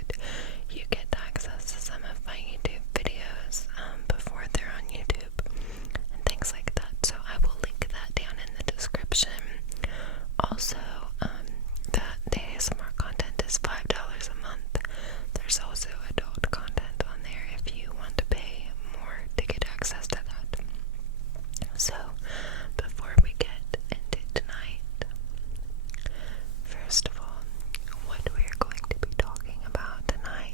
it, you get access to some of my YouTube videos before they're on YouTube and things like that. So I will link that down in the description. Also, the ASMR content is $5 a month. There's also adult content on there if you want to pay more to get access to that. So, before we get into tonight, first of all, what we are going to be talking about tonight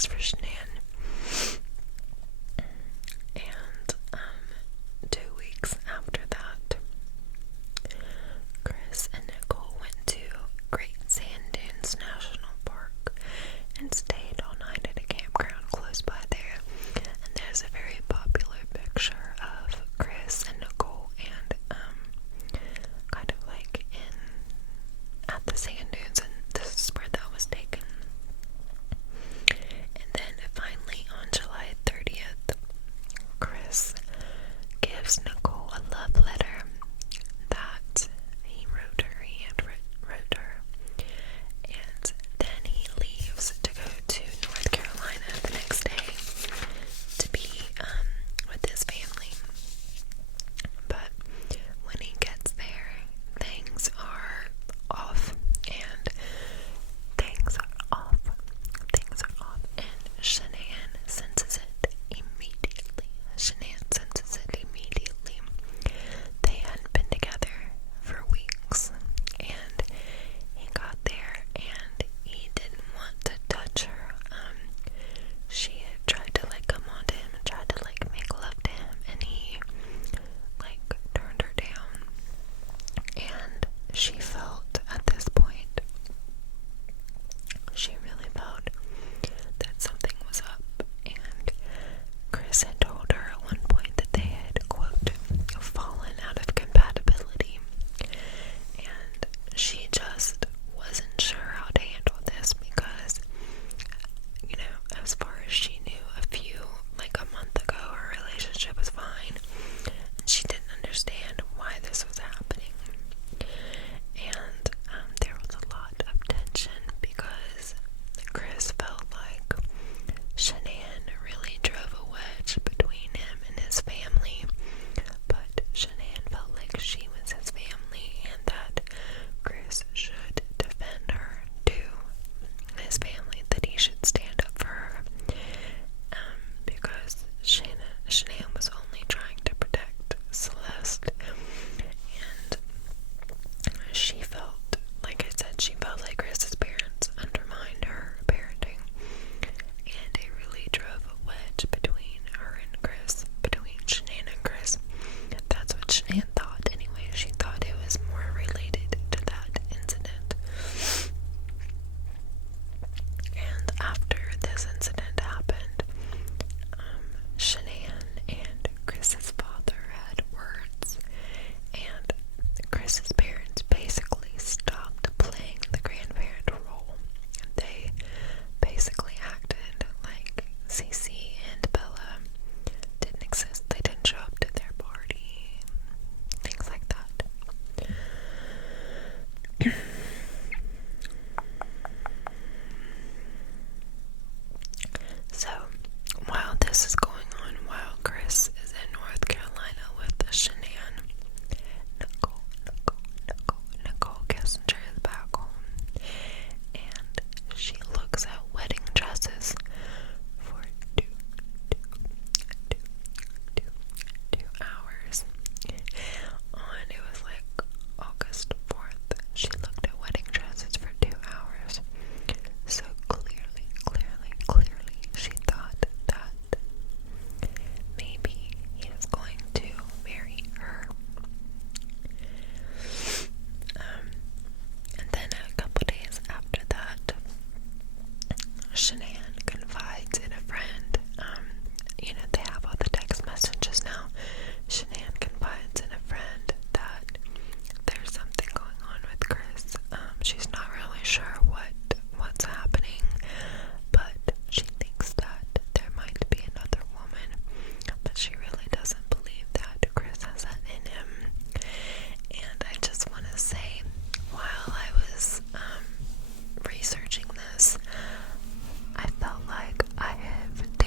weeks for Shanann. And 2 weeks after that, Chris and Nicole went to Great Sand Dunes National Park and stayed all night at a campground close by there. And there's a very popular picture of Chris and Nicole and kind of like at the sand dunes, and this is where that was taken. And then finally on July 30th, Chris gives Nicole a love letter that he wrote her. And then he leaves to go to North Carolina the next day to be with his family. But when he gets there, things are off, and Shanann senses it immediately. They hadn't been together for weeks, and he got there and he didn't want to touch her. She had tried to like come on to him and tried to like make love to him, and he like turned her down. And she felt at this point, she really felt that something was up. And Chris had told her at one point that they had, quote, fallen out of compatibility, and she just wasn't sure how to handle this because, you know, as far as she knew, like a month ago, her relationship was fine. She didn't understand why this was happening. And there was a lot of tension because Chris felt like Shanann really drove a wedge between him and his family, but Shanann felt like she was his family and that Chris should defend her to his family, that he should stand up for her, because Shanann was only trying to protect Celeste, and she felt, like I said, she felt like Chris's parents undermined her parenting, and it really drove a wedge between her and Chris, between Shanann and Chris. That's what Shanann thought anyway. She thought it was more related to that incident. And after this incident happened, Shanann and Chris's father had words, and Chris's parents basically stopped playing the grandparent role. They basically acted like Cece and Bella didn't exist. They didn't show up to their party, things like that. So, while this is going on, while Chris is in North Carolina with Shanann, Nicole Kessinger is back home, and she looks at wedding dresses for two hours. It was like August 4th. She looked at wedding dresses for 2 hours. So clearly, she thought that maybe he was going to marry her. And then a couple days after that, Shanann confides in a friend. They have all the text messages now. Shanann confides in a friend that there's something going on with Chris. She's not really sure what's happening, but she thinks that there might be another woman, but she really doesn't believe that Chris has that in him. And I just want to say, while I was researching this, I felt like I have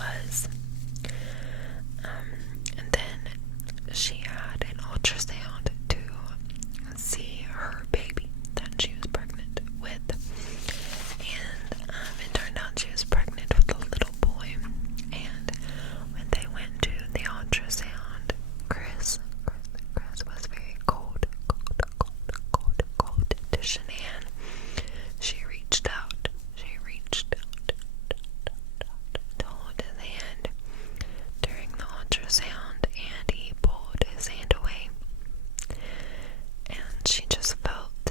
was. And then she had an ultrasound to see her baby that she was pregnant with. And it turned out she was pregnant with a little boy. And when they went to the ultrasound, Chris was very cold to Shanann. She reached out to hold his hand during the ultrasound, and he pulled his hand away. And she just felt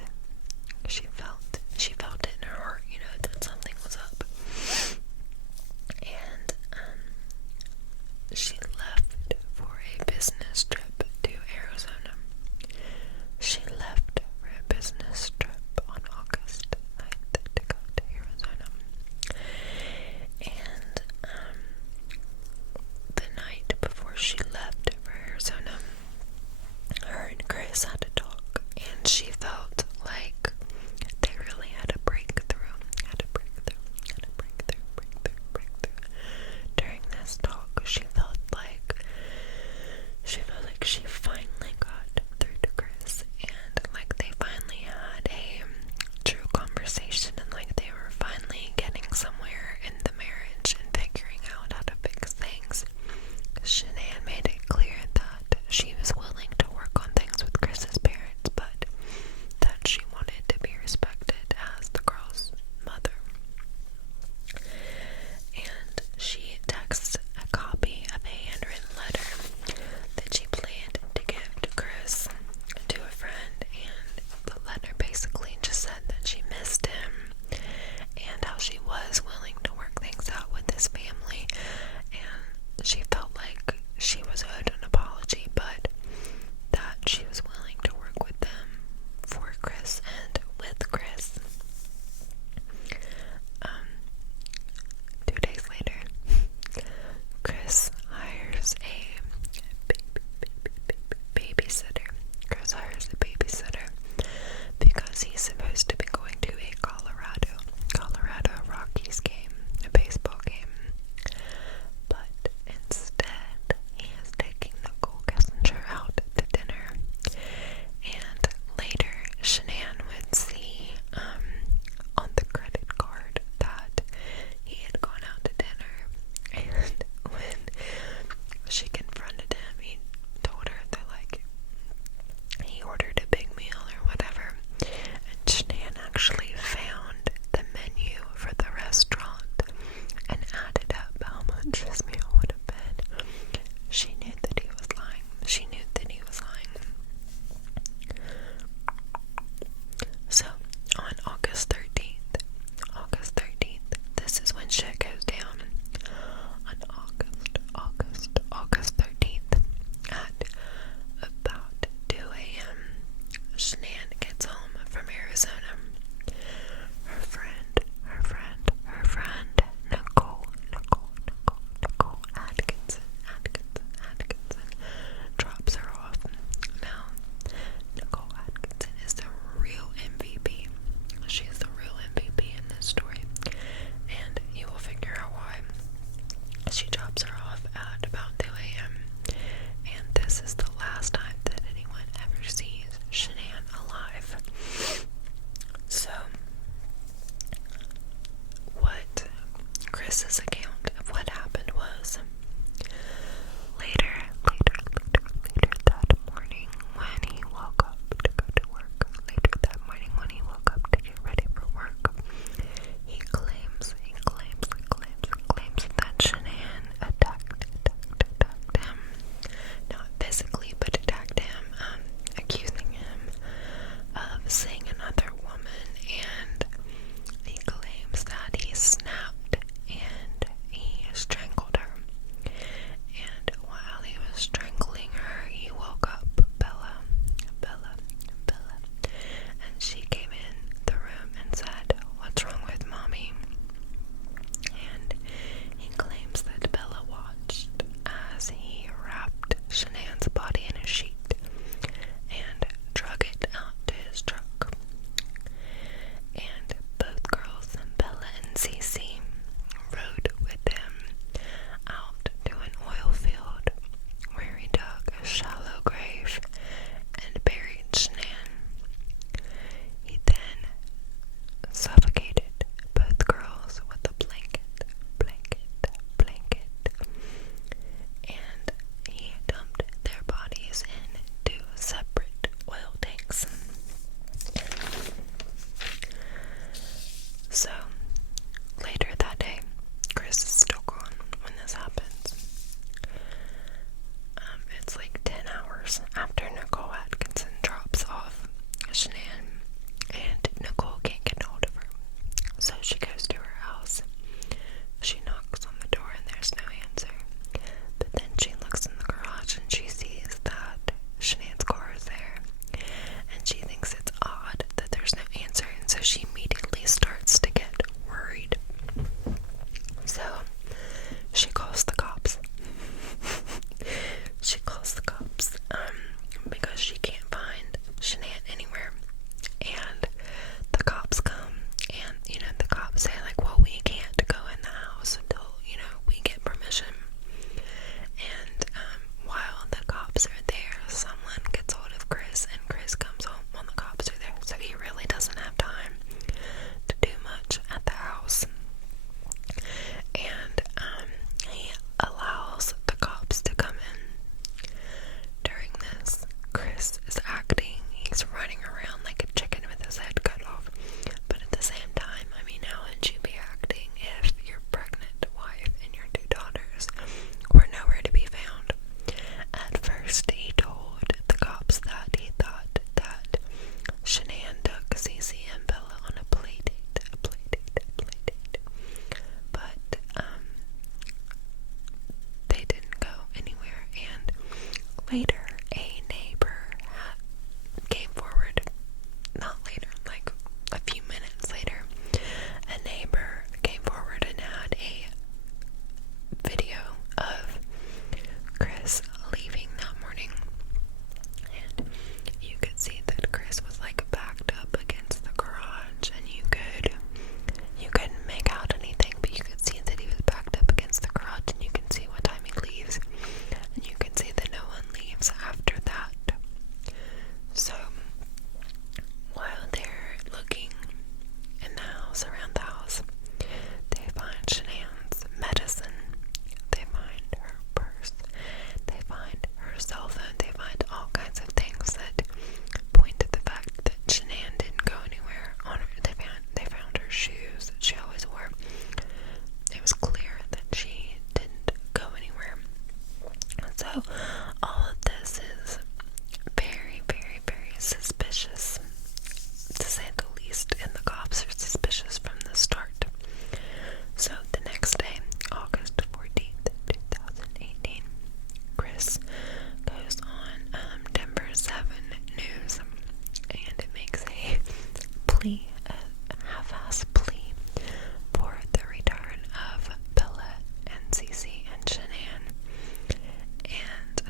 later, a neighbor came forward. Not later, like a few minutes later, a neighbor came forward and had a video of Chris leaving that morning. And you could see that Chris was like backed up against the garage, and you couldn't make out anything, but you could see that he was backed up against the garage, and you can see what time he leaves, and you can see that no one leaves after that. So while they're looking in the house, around the house, they find Shanann's medicine, they find her purse, they find her cell phone, they find all kinds of things that point to the fact that Shanann didn't go anywhere on her. They found her shoes that she always wore. It was clear that she didn't go anywhere. So all of this is very, very, very suspicious, to say the least, and the cops are suspicious from the start. So the next day, August 14th, 2018, Chris goes on Denver 7 News, and it makes a plea, a half-ass plea, for the return of Bella and Cece and Shanann. And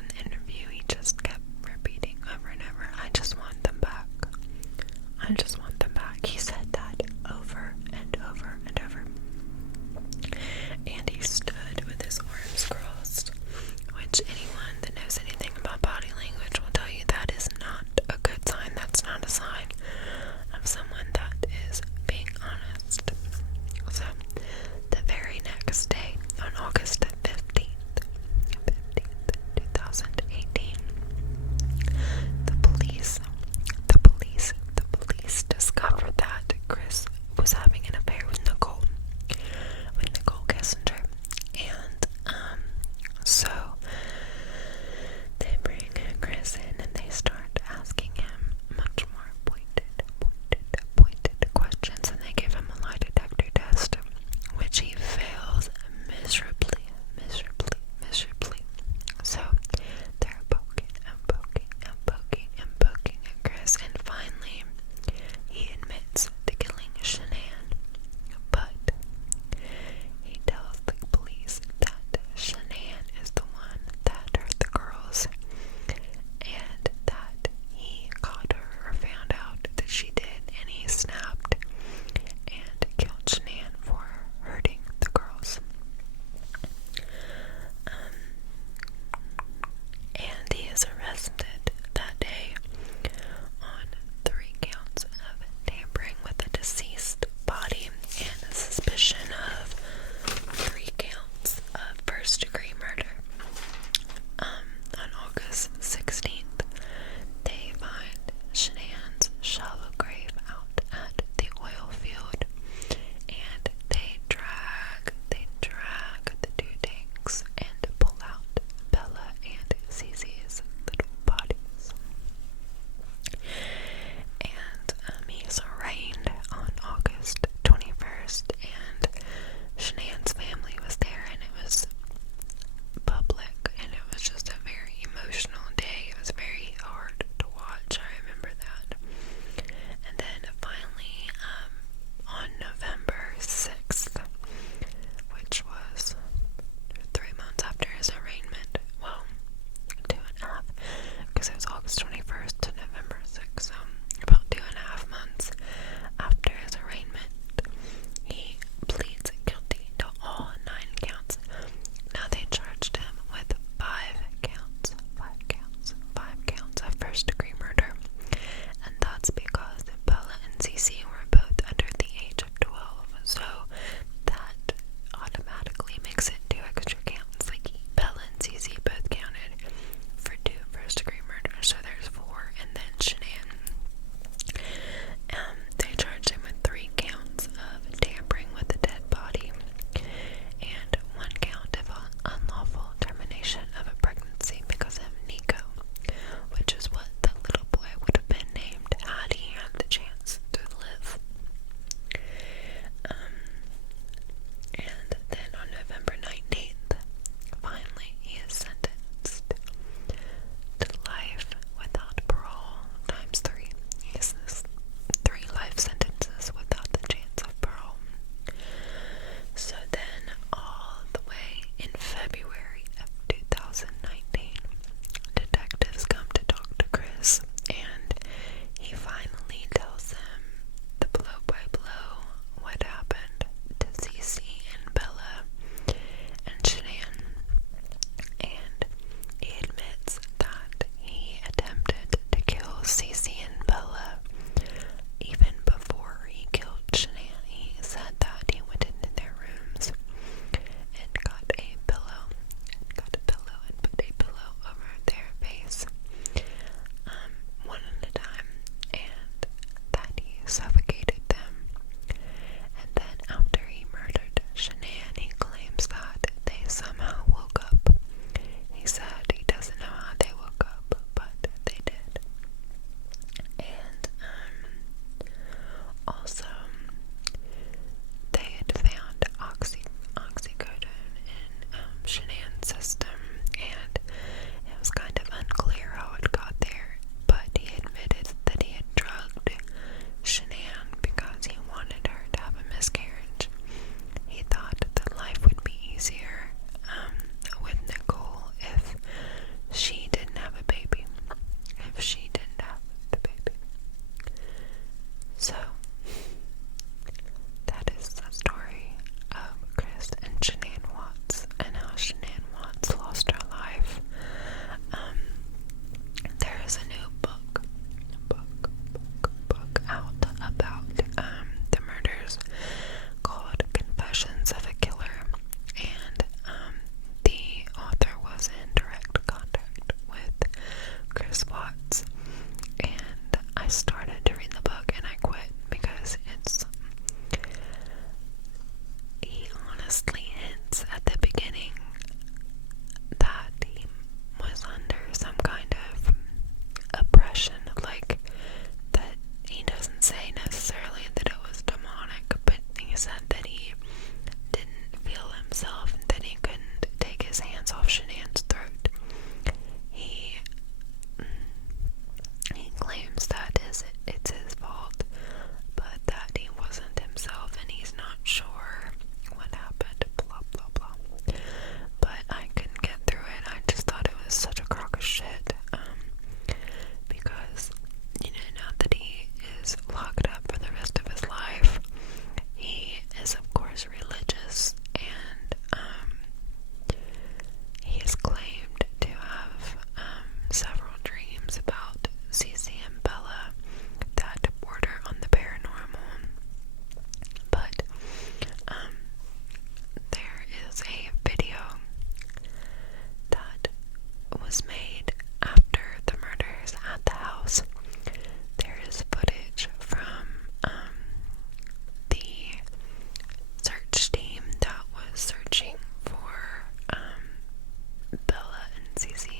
CC.